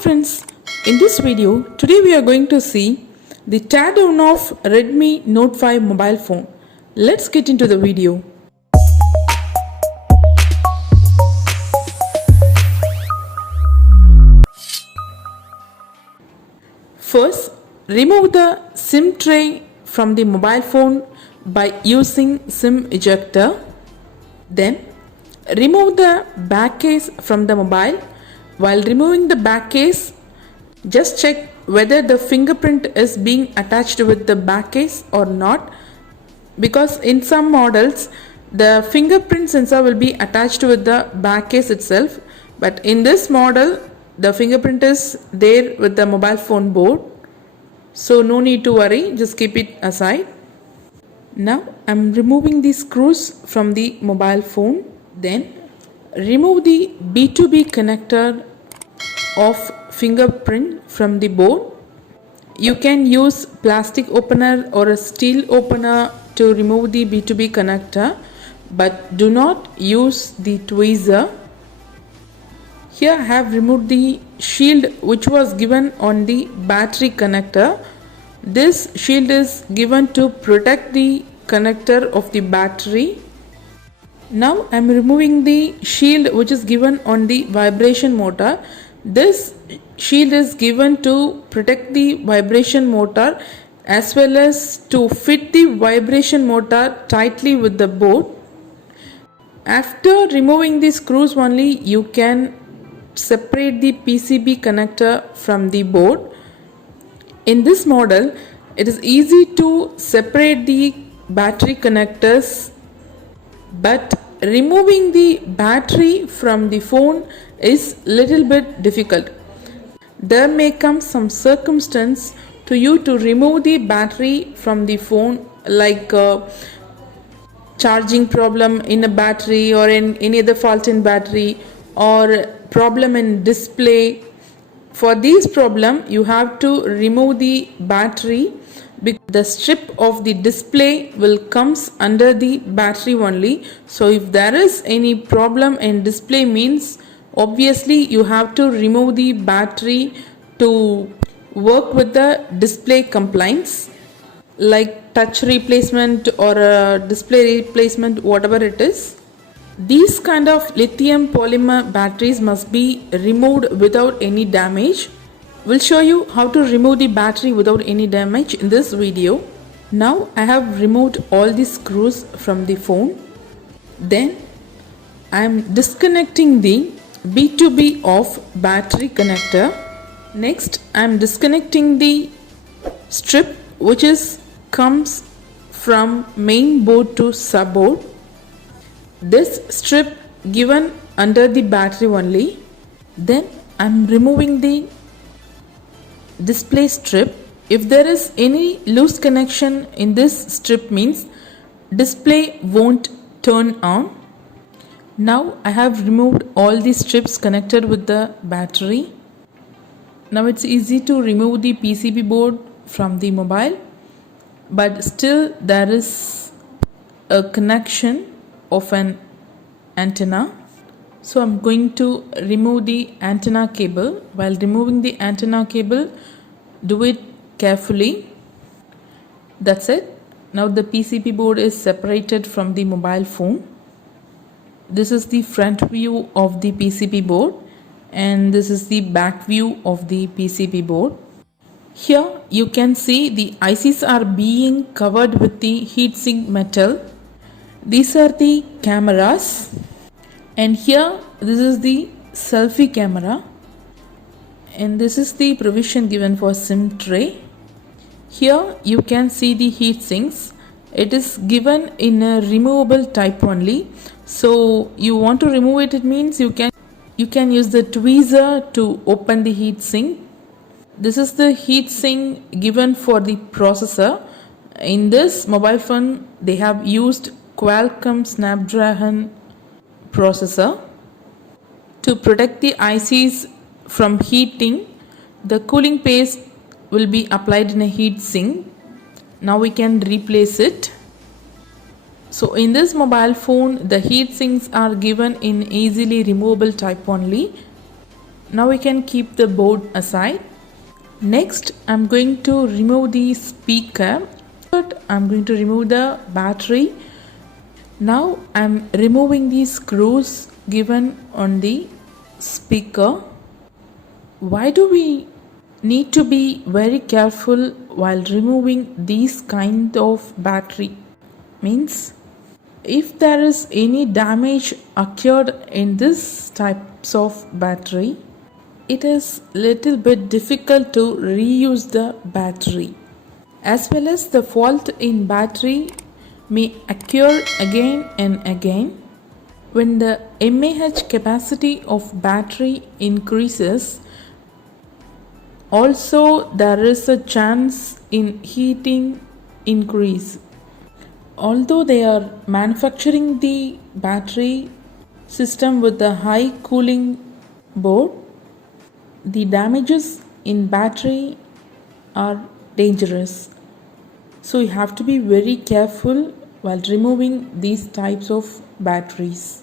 friends, in this video today we are going to see the teardown of Redmi Note 5 mobile phone. Let's get into the video. First, remove the SIM tray from the mobile phone by using SIM ejector. Then, remove the back case from the mobile. While removing the back case, just check whether the fingerprint is being attached with the back case or not, because in some models the fingerprint sensor will be attached with the back case itself, but in this model the fingerprint is there with the mobile phone board, so no need to worry, just keep it aside. Now I am removing the screws from the mobile phone. Then remove the B2B connector of fingerprint from the board. You can use plastic opener or a steel opener to remove the B2B connector, but do not use the tweezer. Here I have removed the shield which was given on the battery connector. This shield is given to protect the connector of the battery. Now I am removing the shield which is given on the vibration motor. This shield is given to protect the vibration motor as well as to fit the vibration motor tightly with the board. After removing the screws only, you can separate the PCB connector from the board. In this model, it is easy to separate the battery connectors, but removing the battery from the phone is little bit difficult. There may come some circumstance to you to remove the battery from the phone, like charging problem in a battery or in any other fault in battery or problem in display. For this problem you have to remove the battery, because the strip of the display will comes under the battery only. So if there is any problem in display means obviously you have to remove the battery to work with the display compliance, like touch replacement or display replacement, whatever it is. These kind of lithium polymer batteries must be removed without any damage. We'll show you how to remove the battery without any damage in this video. Now I have removed all the screws from the phone. Then I am disconnecting the B2B off battery connector. Next I am disconnecting the strip which comes from main board to subboard. This strip given under the battery only. Then I am removing the display strip. If there is any loose connection in this strip means display won't turn on. Now I have removed all the strips connected with the battery. Now it's easy to remove the PCB board from the mobile, but still there is a connection of an antenna. So I'm going to remove the antenna cable. While removing the antenna cable, do it carefully. That's it. Now the PCB board is separated from the mobile phone. This is the front view of the PCB board and this is the back view of the PCB board. Here you can see the ICs are being covered with the heatsink metal. These are the cameras, and here this is the selfie camera, and this is the provision given for SIM tray. Here you can see the heat sinks. It is given in a removable type only, so you want to remove it, it means you can use the tweezer to open the heat sink. This is the heat sink given for the processor. In this mobile phone they have used Qualcomm Snapdragon processor. To protect the ICs from heating, the cooling paste will be applied in a heat sink. Now we can replace it. So in this mobile phone the heat sinks are given in easily removable type only. Now we can keep the board aside. Next, I'm going to remove the speaker. But I'm going to remove the battery. Now I'm removing the screws given on the speaker. Why do we need to be very careful while removing these kind of battery? Means if there is any damage occurred in this types of battery, it is little bit difficult to reuse the battery. As well as the fault in battery may occur again and again. When the mAh capacity of battery increases, also there is a chance in heating increase. Although they are manufacturing the battery system with a high cooling board, the damages in battery are dangerous. So you have to be very careful while removing these types of batteries.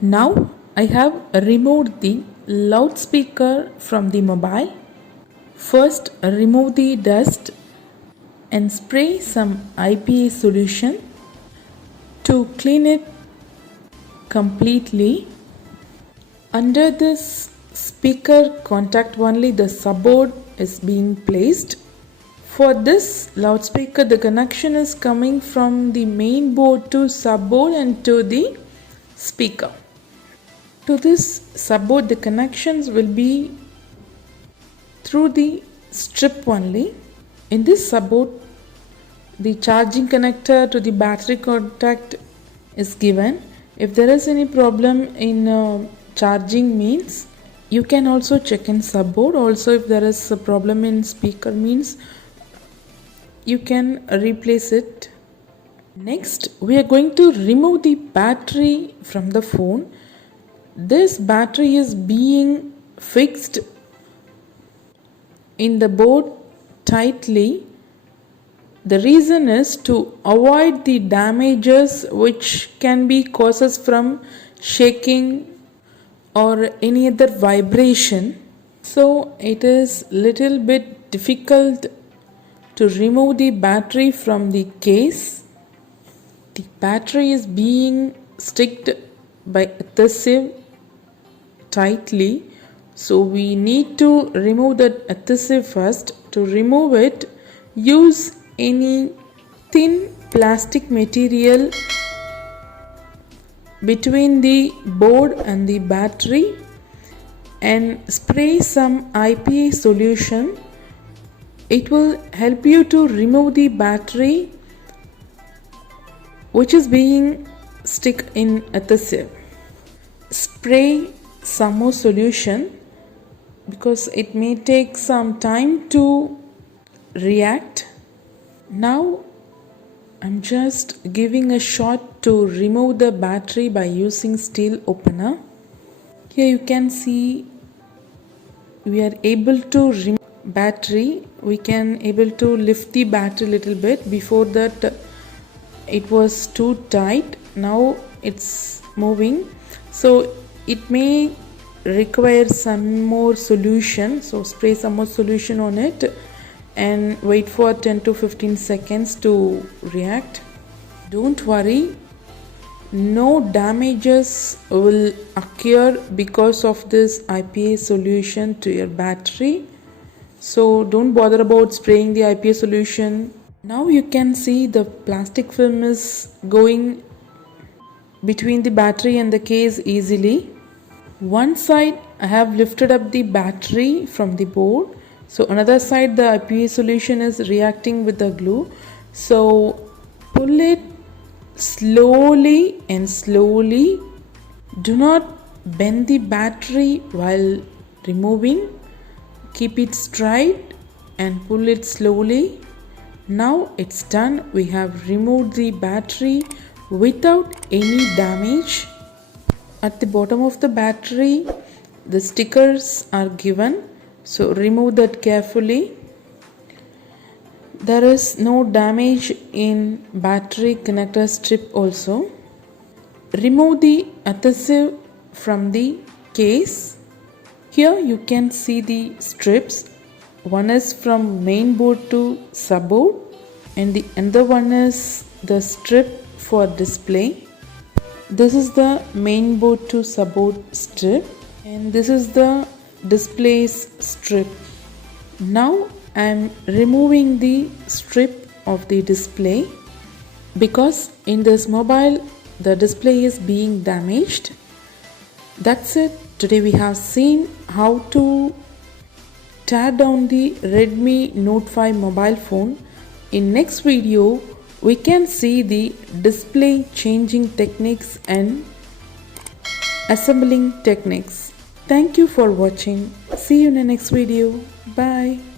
Now I have removed the loudspeaker from the mobile. First remove the dust and spray some IPA solution to clean it completely. Under this speaker contact only the subboard is being placed. For this loudspeaker, the connection is coming from the main board to subboard and to the speaker. To this subboard, the connections will be through the strip only. In this subboard, the charging connector to the battery contact is given. If there is any problem in charging means, you can also check in subboard. Also, if there is a problem in speaker means, you can replace it. Next, we are going to remove the battery from the phone. This battery is being fixed in the board tightly. The reason is to avoid the damages which can be causes from shaking or any other vibration. So it is little bit difficult to remove the battery from the case. The battery is being sticked by adhesive tightly, so we need to remove that adhesive first. To remove it, use any thin plastic material between the board and the battery and spray some IPA solution. It will help you to remove the battery which is being stick in adhesive. Spray some more solution because it may take some time to react. Now I'm just giving a shot to remove the battery by using steel opener. Here you can see we are able to remove battery. We can able to lift the battery little bit. Before that it was too tight. Now it's moving, so it may require some more solution. So spray some more solution on it and wait for 10 to 15 seconds to react. Don't worry, no damages will occur because of this IPA solution to your battery. So don't bother about spraying the IPA solution. Now you can see the plastic film is going between the battery and the case easily. One side I have lifted up the battery from the board, so another side the IPA solution is reacting with the glue. So pull it slowly and slowly. Do not bend the battery while removing. Keep it straight and pull it slowly. Now it's done. We have removed the battery without any damage. At the bottom of the battery the stickers are given, so remove that carefully. There is no damage in battery connector strip also. Remove the adhesive from the case. Here you can see the strips. One is from main board to subboard and the other one is the strip for display. This is the main board to subboard strip and this is the displays strip. Now I am removing the strip of the display because in this mobile the display is being damaged. That's it. Today we have seen how to tear down the Redmi Note 5 mobile phone. In next video we can see the display changing techniques and assembling techniques. Thank you for watching. See you in the next video. Bye.